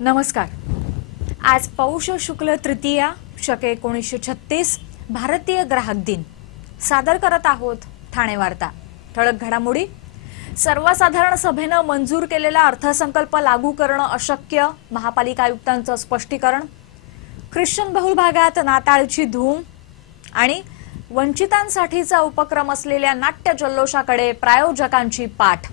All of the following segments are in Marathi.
नमस्कार. आज पौष शुक्ल तृतीया शके एकोणीसशे छत्तीस भारतीय ग्राहक दिन. सादर करत आहोत ठाणे वार्ता. ठळक घडामोडी. सर्वसाधारण सभेनं मंजूर केलेला अर्थसंकल्प लागू करणं अशक्य महापालिका आयुक्तांचं स्पष्टीकरण. ख्रिश्चन बहुल भागात नाताळची धूम आणि वंचितांसाठीचा उपक्रम असलेल्या नाट्य जल्लोषाकडे प्रायोजकांची पाठ.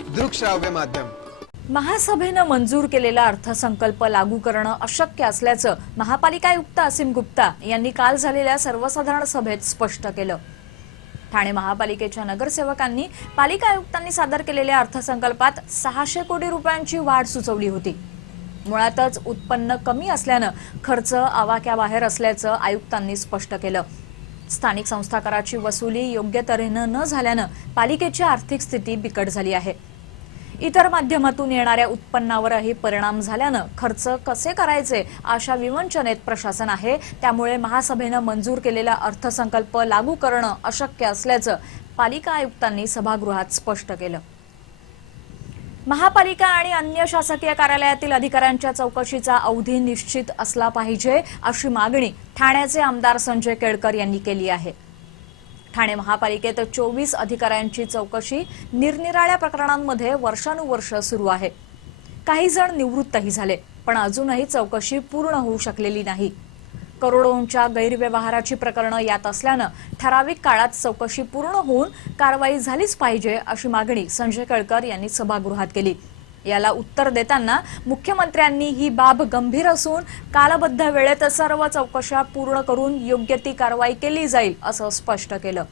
दृकश्राव्य माध्यम. महासभेनं मंजूर केलेला अर्थसंकल्प लागू करणं अशक्य असल्याचं महापालिका आयुक्त असीम गुप्ता यांनी काल झालेल्या सर्वसाधारण सभेत स्पष्ट केलं. ठाणे महापालिकेच्या नगरसेवकांनी पालिका आयुक्तांनी सादर केलेल्या अर्थसंकल्पात सहाशे कोटी रुपयांची वाढ सुचवली होती. मुळातच उत्पन्न कमी असल्यानं खर्च आवाक्याबाहेर असल्याचं आयुक्तांनी स्पष्ट केलं. स्थानिक संस्थाकाराची वसुली योग्य तऱ्हेनं न झाल्यानं पालिकेची आर्थिक स्थिती बिकट झाली आहे. इतर माध्यमातून येणाऱ्या उत्पन्नावरही परिणाम झाल्यानं खर्च कसे करायचे अशा विवंचनेत प्रशासन आहे. त्यामुळे महासभेनं मंजूर केलेला अर्थसंकल्प लागू करणं अशक्य असल्याचं पालिका आयुक्तांनी सभागृहात स्पष्ट केलं. महापालिका आणि अन्य शासकीय कार्यालयातील अधिकाऱ्यांच्या चौकशीचा अवधी निश्चित असला पाहिजे अशी मागणी ठाण्याचे आमदार संजय केळकर यांनी केली आहे. ठाणे महापालिकेत चोवीस अधिकाऱ्यांची चौकशी निरनिराळ्या प्रकरणांमध्ये वर्षानुवर्ष सुरू आहे. काही जण निवृत्तही झाले पण अजूनही चौकशी पूर्ण होऊ शकलेली नाही. करोडोंच्या गैरव्यवहाराची प्रकरणं यात असल्यानं ठराविक काळात चौकशी पूर्ण होऊन कारवाई झालीच पाहिजे अशी मागणी संजय कळकर यांनी सभागृहात केली. याला उत्तर देताना मुख्यमंत्र्यांनी ही बाब गंभीर असून कालबद्ध वेळेत सर्व चौकशा पूर्ण करून योग्य ती कारवाई केली जाईल असं स्पष्ट केलं.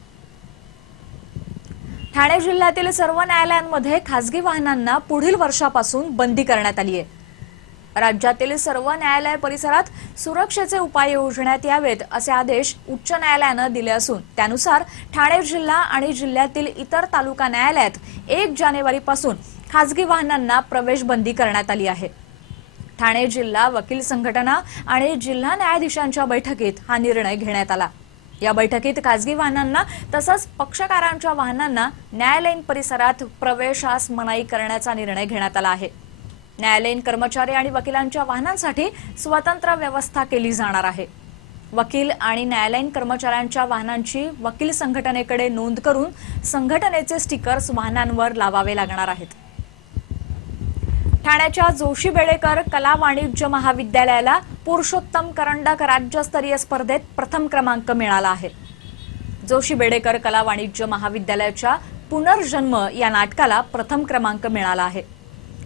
ठाणे जिल्ह्यातील सर्व न्यायालयांमध्ये खासगी वाहनांना पुढील वर्षापासून बंदी करण्यात आली आहे. राज्यातील सर्व न्यायालय परिसरात सुरक्षेचे उपाय योजण्यात यावेत असे आदेश उच्च न्यायालयानं दिले असून त्यानुसार ठाणे जिल्हा आणि जिल्ह्यातील इतर तालुका न्यायालयात एक जानेवारीपासून खासगी वाहनांना प्रवेश बंदी करण्यात आली आहे. ठाणे जिल्हा वकील संघटना आणि जिल्हा न्यायाधीशांच्या बैठकीत हा निर्णय घेण्यात आला. या बैठकीत खासगी वाहनांना तसंच पक्षकारांच्या वाहनांना न्यायालयीन परिसरात प्रवेशास मनाई करण्याचा निर्णय घेण्यात आला आहे. न्यायालयीन कर्मचारी आणि वकिलांच्या वाहनांसाठी स्वतंत्र व्यवस्था केली जाणार आहे. वकील आणि न्यायालयीन कर्मचाऱ्यांच्या वाहनांची वकील संघटनेकडे नोंद करून संघटनेचे स्टिकर्स वाहनांवर लावावे लागणार आहेत. ठाण्याच्या जोशी बेडेकर कला वाणिज्य महाविद्यालयाला पुरुषोत्तम करंडक राज्यस्तरीय स्पर्धेत प्रथम क्रमांक मिळाला आहे. जोशी बेडेकर कला वाणिज्य महाविद्यालयाच्या पुनर्जन्म या नाटकाला प्रथम क्रमांक मिळाला आहे.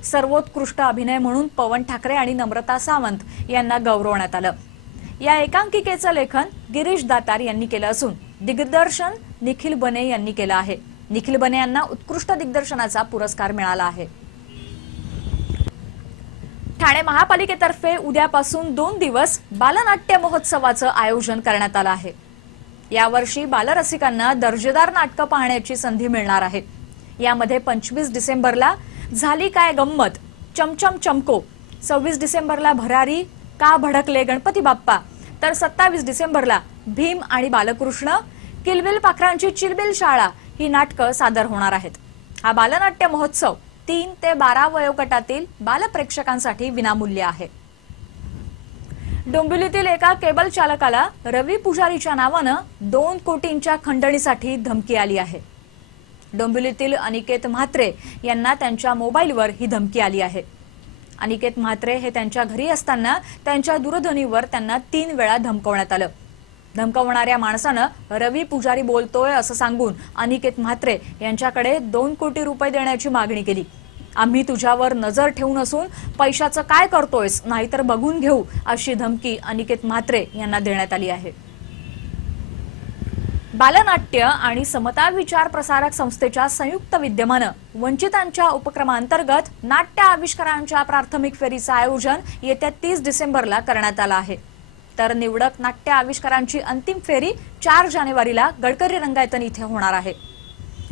सर्वोत्कृष्ट अभिनय म्हणून पवन ठाकरे आणि नम्रता सावंत यांना गौरवण्यात आलं. या एकांकिकेचं लेखन गिरीश दातार यांनी केलं असून दिग्दर्शन निखिल बने यांनी केलं आहे. निखिल बने यांना उत्कृष्ट दिग्दर्शनाचा पुरस्कार मिळाला आहे. ठाणे महापालिकेतर्फे उद्यापासून दोन दिवस बालनाट्य महोत्सवाचं आयोजन करण्यात आलं आहे. यावर्षी बालरसिकांना दर्जेदार नाटकं पाहण्याची संधी मिळणार आहे. यामध्ये पंचवीस डिसेंबरला झाली काय गंमत चमचम चमको सव्वीस डिसेंबरला भरारी का भडकले गणपती बाप्पा तर सत्तावीस डिसेंबरला भीम आणि बालकृष्ण किलबिल पाखरांची चिलबिल शाळा ही नाटकं सादर होणार आहेत. हा बालनाट्य महोत्सव तीन ते बारा वयोगटातील बालप्रेक्षकांसाठी विनामूल्य आहे. डोंबिवलीतील एका केबल चालकाला रवी पुजारीच्या नावानं दोन कोटींच्या खंडणीसाठी धमकी आली आहे. डोंबिवलीतील अनिकेत म्हात्रे यांना त्यांच्या मोबाईलवर ही धमकी आली आहे. अनिकेत म्हात्रे हे त्यांच्या घरी असताना त्यांच्या दूरध्वनीवर त्यांना तीन वेळा धमकवण्यात आलं. धमकवणाऱ्या माणसानं रवी पुजारी बोलतोय असं सांगून अनिकेत म्हात्रे यांच्याकडे दोन कोटी रुपये देण्याची मागणी केली. आम्ही तुझ्यावर नजर ठेवून असून पैशाचं काय करतोयस नाहीतर बघून घेऊ अशी धमकी अनिकेत म्हात्रे यांना देण्यात आली आहे. बालनाट्य आणि समता विचार प्रसारक संस्थेच्या संयुक्त विद्यमानं वंचितांच्या उपक्रमांतर्गत नाट्य आविष्कारांच्या प्राथमिक फेरीचं आयोजन येत्या तीस डिसेंबरला करण्यात आलं आहे. तर निवडक नाट्य आविष्कारांची अंतिम फेरी चार जानेवारीला गडकरी रंगायतन इथे होणार आहे.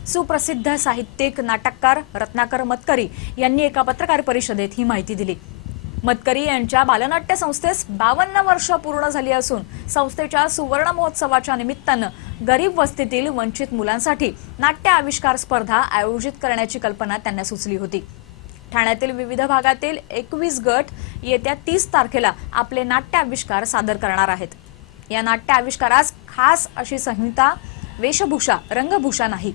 सुप्रसिद्ध साहित्यिक नाटककार रत्नाकर मतकरी यांनी एका पत्रकार परिषदेत ही माहिती दिली. मतकरी यांच्या बालनाट्य संस्थेस बावन्न वर्ष पूर्ण झाली असून संस्थेच्या सुवर्ण महोत्सवाच्या निमित्तानं गरीब वस्तीतील वंचित मुलांसाठी नाट्य आविष्कार स्पर्धा आयोजित करण्याची कल्पना त्यांना सुचली होती. ठाण्यातील विविध भागातील एकवीस गट येत्या तीस तारखेला आपले नाट्य आविष्कार सादर करणार आहेत. या नाट्य आविष्कारास खास अशी संहिता वेशभूषा रंगभूषा नाही.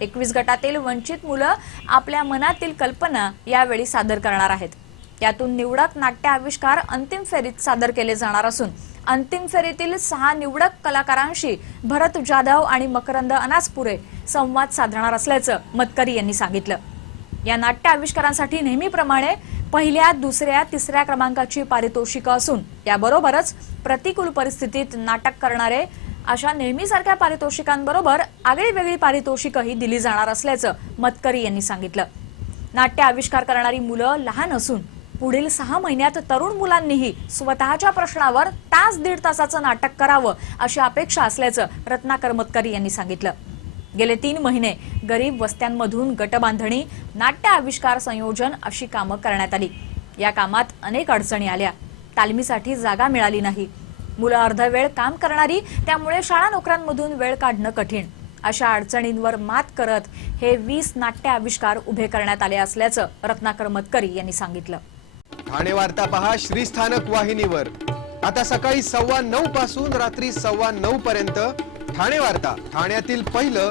एकवीस गटातील वंचित मुलं आपल्या मनातील कल्पना यावेळी सादर करणार आहेत. यातून निवडक नाट्य आविष्कार अंतिम फेरीत सादर केले जाणार असून अंतिम फेरीतील सहा निवडक कलाकारांशी भरत जाधव आणि मकरंद अनासपुरे संवाद साधणार असल्याचं मतकरी यांनी सांगितलं. या नाट्य आविष्कारांसाठी नेहमीप्रमाणे पहिल्या दुसऱ्या तिसऱ्या क्रमांकाची पारितोषिकं असून याबरोबरच प्रतिकूल परिस्थितीत नाटक करणारे अशा नेहमीसारख्या पारितोषिकांबरोबर आगळी वेगळी पारितोषिकही दिली जाणार असल्याचं मतकरी यांनी सांगितलं. नाट्य आविष्कार करणारी मुलं लहान असून पुढील सहा महिन्यात तरुण मुलांनीही स्वतःच्या प्रश्नावर तास दीड तासाचं नाटक करावं अशी अपेक्षा असल्याचं रत्नाकर मतकरी यांनी सांगितलं. गेले तीन महिने गरीब वस्त्यांमधून गटबांधणी नाट्य आविष्कार संयोजन अशी कामं करण्यात आली. या कामात अनेक अडचणी आल्या. तालमीसाठी जागा मिळाली नाही. मुलं अर्धवेळ काम करणारी त्यामुळे शाळा नोकऱ्यांमधून वेळ काढणं कठीण. अशा अडचणींवर मात करत हे वीस नाट्य आविष्कार उभे करण्यात आले असल्याचं रत्नाकर मतकरी यांनी सांगितलं. ठाणे वार्ता पहा श्रीस्थानक वाहिनीवर. आता सकाळी सव्वा नऊ पासून रात्री सव्वा नऊ पर्यंत ठाणे वार्ता ठाण्यातील पहिलं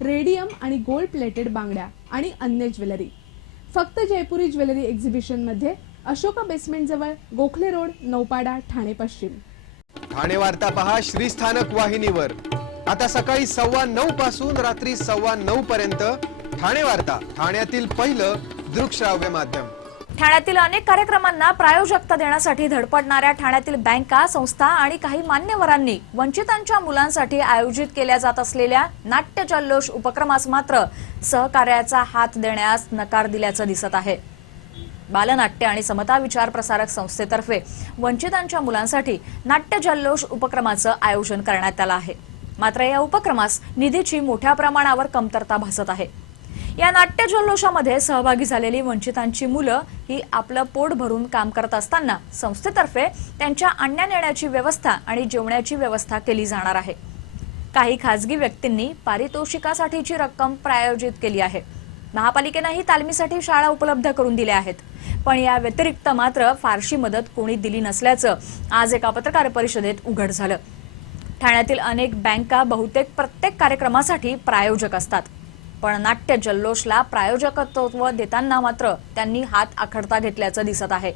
radium आणि गोल्ड प्लेटेड बांगड्या आणि अन्य ज्वेलरी. फक्त जयपुरी ज्वेलरी एक्झिबिशनमध्ये अशोका बेसमेंट जवळ गोखले रोड नौपाडा ठाणे पश्चिम. ठाणे वार्ता पहा श्रीस्थानक वाहिनीवर. आता सकाळी सव्वा नऊ पासून रात्री सव्वा नऊ पर्यंत ठाणे वार्ता ठाण्यातील पहिलं दृकश्राव्य माध्यम. ठाण्यातील अनेक कार्यक्रमांना प्रायोजकता देण्यासाठी धडपडणाऱ्या ठाण्यातील बँका संस्था आणि काही मान्यवरांनी वंचितांच्या मुलांसाठी आयोजित केल्या जात असलेल्या नाट्य जल्लोष उपक्रमास मात्र सहकार्याचा हात देण्यास नकार दिल्याचं दिसत आहे. बालनाट्य आणि समता विचार प्रसारक संस्थेतर्फे वंचितांच्या मुलांसाठी नाट्य जल्लोष उपक्रमाचं आयोजन करण्यात आलं आहे. मात्र या उपक्रमास निधीची मोठ्या प्रमाणावर कमतरता भासत आहे. या नाट्य जल्लोषामध्ये सहभागी झालेली वंचितांची मुलं ही आपलं पोट भरून काम करत असताना संस्थेतर्फे त्यांच्या आणण्या नेण्याची व्यवस्था आणि जेवण्याची व्यवस्था केली जाणार आहे. काही खासगी व्यक्तींनी पारितोषिकासाठीची रक्कम प्रायोजित केली आहे. महापालिकेनंही तालमीसाठी शाळा उपलब्ध करून दिल्या आहेत. पण या व्यतिरिक्त मात्र फारशी मदत कोणी दिली नसल्याचं आज एका पत्रकार परिषदेत उघड झालं. ठाण्यातील अनेक बँका बहुतेक प्रत्येक कार्यक्रमासाठी प्रायोजक असतात. पण नाट्य जल्लोषला प्रायोजकत्व देताना मात्र त्यांनी हात आखडता घेतल्याचं दिसत आहे.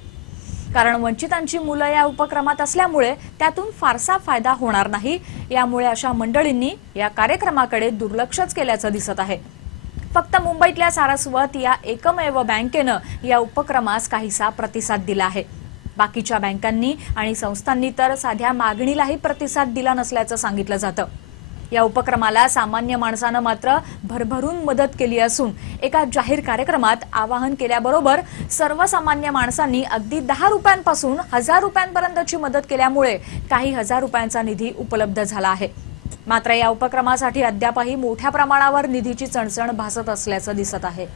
कारण वंचितांची मुलं या उपक्रमात असल्यामुळे त्यातून फारसा फायदा होणार नाही. यामुळे अशा मंडळींनी या कार्यक्रमाकडे दुर्लक्षच केल्याचं दिसत आहे. फक्त मुंबईतल्या सारस्वत या एकमेव बँकेनं या उपक्रमास काहीसा प्रतिसाद दिला आहे. बाकीच्या बँकांनी आणि संस्थांनी तर साध्या मागणीलाही प्रतिसाद दिला नसल्याचं सांगितलं जातं. या उपक्रमाला सामान्य माणसानं मात्र भरभरून मदत केली असून एका जाहीर कार्यक्रमात आवाहन केल्याबरोबर सर्वसामान्य माणसांनी अगदी दहा रुपयांपासून हजार रुपयांपर्यंतची मदत केल्यामुळे काही हजार रुपयांचा निधी उपलब्ध झाला आहे. मात्र या उपक्रमासाठी अद्यापही मोठ्या प्रमाणावर निधीची चणचण भासत असल्याचं दिसत आहे.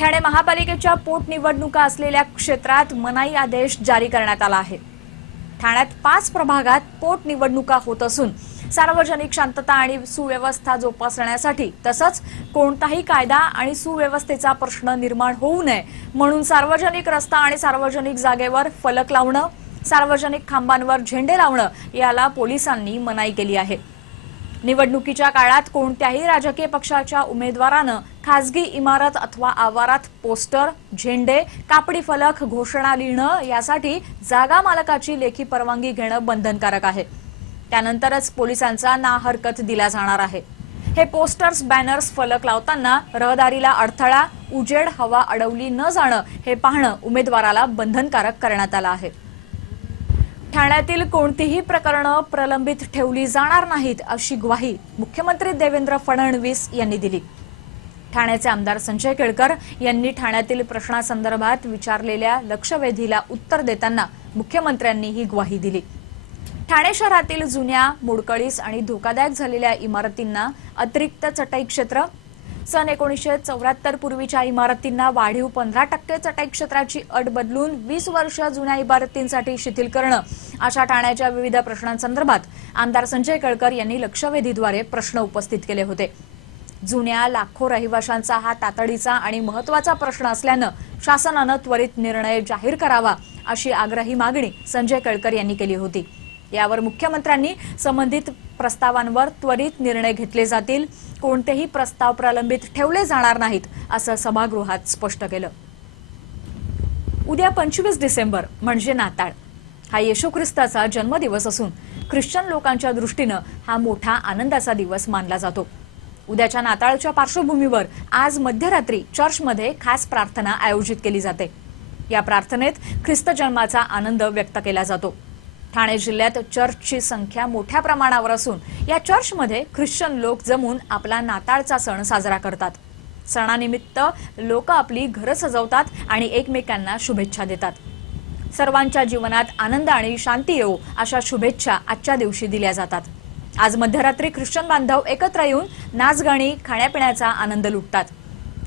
ठाणे महापालिकेच्या पोटनिवडणुका असलेल्या क्षेत्रात मनाई आदेश जारी करण्यात आला आहे. ठाण्यात पाच प्रभागात पोटनिवडणुका होत असून सार्वजनिक शांतता आणि सुव्यवस्था जोपासण्यासाठी तसंच कोणताही कायदा आणि सुव्यवस्थेचा प्रश्न निर्माण होऊ नये म्हणून सार्वजनिक रस्ता आणि सार्वजनिक जागेवर फलक लावणं सार्वजनिक खांबांवर झेंडे लावणं याला पोलिसांनी मनाई केली आहे. निवडणुकीच्या काळात कोणत्याही राजकीय पक्षाच्या उमेदवारानं खासगी इमारत अथवा आवारात पोस्टर झेंडे कापडी फलक घोषणा लिहिणं यासाठी जागा मालकाची लेखी परवानगी घेणं बंधनकारक आहे. त्यानंतरच पोलिसांचा ना हरकत दिला जाणार आहे. हे पोस्टर्स बॅनर्स फलक लावताना रहदारीला अडथळा उजेड हवा अडवली न जाणं हे पाहणं उमेदवाराला बंधनकारक करण्यात आलं आहे. ठाण्यातील कोणतीही प्रकरणं प्रलंबित ठेवली जाणार नाहीत अशी ग्वाही मुख्यमंत्री देवेंद्र फडणवीस यांनी दिली. ठाण्याचे आमदार संजय केळकर यांनी ठाण्यातील प्रश्नासंदर्भात विचारलेल्या लक्षवेधीला उत्तर देताना मुख्यमंत्र्यांनी ही ग्वाही दिली. ठाणे शहरातील जुन्या मोडकळीस आणि धोकादायक झालेल्या इमारतींना अतिरिक्त चटई क्षेत्र. सन एकोणीसशे चौऱ्याहत्तर पूर्वीच्या इमारतींना वाढीव पंधरा टक्के चटई क्षेत्राची अट बदलून वीस वर्ष जुन्या इमारतींसाठी शिथिल करणं अशा ठाण्याच्या विविध प्रश्नांसंदर्भात आमदार संजय केळकर यांनी लक्षवेधीद्वारे प्रश्न उपस्थित केले होते. जुन्या लाखो रहिवाशांचा हा तातडीचा आणि महत्त्वाचा प्रश्न असल्यानं शासनानं त्वरित निर्णय जाहीर करावा अशी आग्रही मागणी संजय केळकर यांनी केली होती. यावर मुख्यमंत्र्यांनी संबंधित प्रस्तावांवर त्वरित निर्णय घेतले जातील. कोणतेही प्रस्ताव प्रलंबित ठेवले जाणार नाहीत असं सभागृहात स्पष्ट केलं. उद्या पंचवीस डिसेंबर म्हणजे नाताळ. हा येशू ख्रिस्ताचा जन्मदिवस असून ख्रिश्चन लोकांच्या दृष्टीनं हा मोठा आनंदाचा दिवस मानला जातो. उद्याच्या नाताळच्या पार्श्वभूमीवर आज मध्यरात्री चर्चमध्ये खास प्रार्थना आयोजित केली जाते. या प्रार्थनेत ख्रिस्त जन्माचा आनंद व्यक्त केला जातो. ठाणे जिल्ह्यात चर्चची संख्या मोठ्या प्रमाणावर असून या चर्चमध्ये ख्रिश्चन लोक जमून आपला नाताळचा सण साजरा करतात. सणानिमित्त लोक आपली घरं सजवतात आणि एकमेकांना शुभेच्छा देतात. सर्वांच्या जीवनात आनंद आणि शांती येऊ अशा शुभेच्छा आजच्या दिवशी दिल्या जातात. आज मध्यरात्री ख्रिश्चन बांधव एकत्र येऊन नाचगाणी खाण्यापिण्याचा आनंद लुटतात.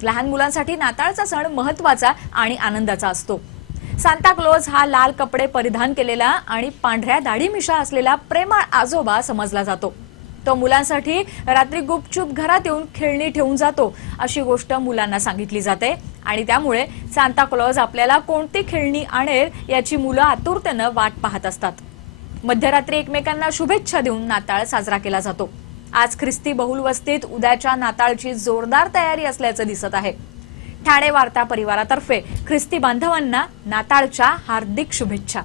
लहान मुलांसाठी नाताळचा सण महत्त्वाचा आणि आनंदाचा असतो. सांताक्लोज हा लाल कपडे परिधान केलेला आणि पांढऱ्या दाढी मिशा असलेला प्रेमळ आजोबा समजला जातो. तो मुलांसाठी रात्री गुपचूप घरात येऊन खेळणी ठेवून जातो अशी गोष्ट मुलांना सांगितली जाते. आणि त्यामुळे सांताक्लॉज आपल्याला कोणती खेळणी आणेल याची मुलं आतुरतेनं वाट पाहत असतात. मध्यरात्री एकमेकांना शुभेच्छा देऊन नाताळ साजरा केला जातो. आज ख्रिस्ती बहुल वस्तीत उद्याच्या नाताळची जोरदार तयारी असल्याचं दिसत आहे. ठाणे वार्ता परिवारातर्फे ख्रिस्ती बांधवांना नाताळच्या हार्दिक शुभेच्छा.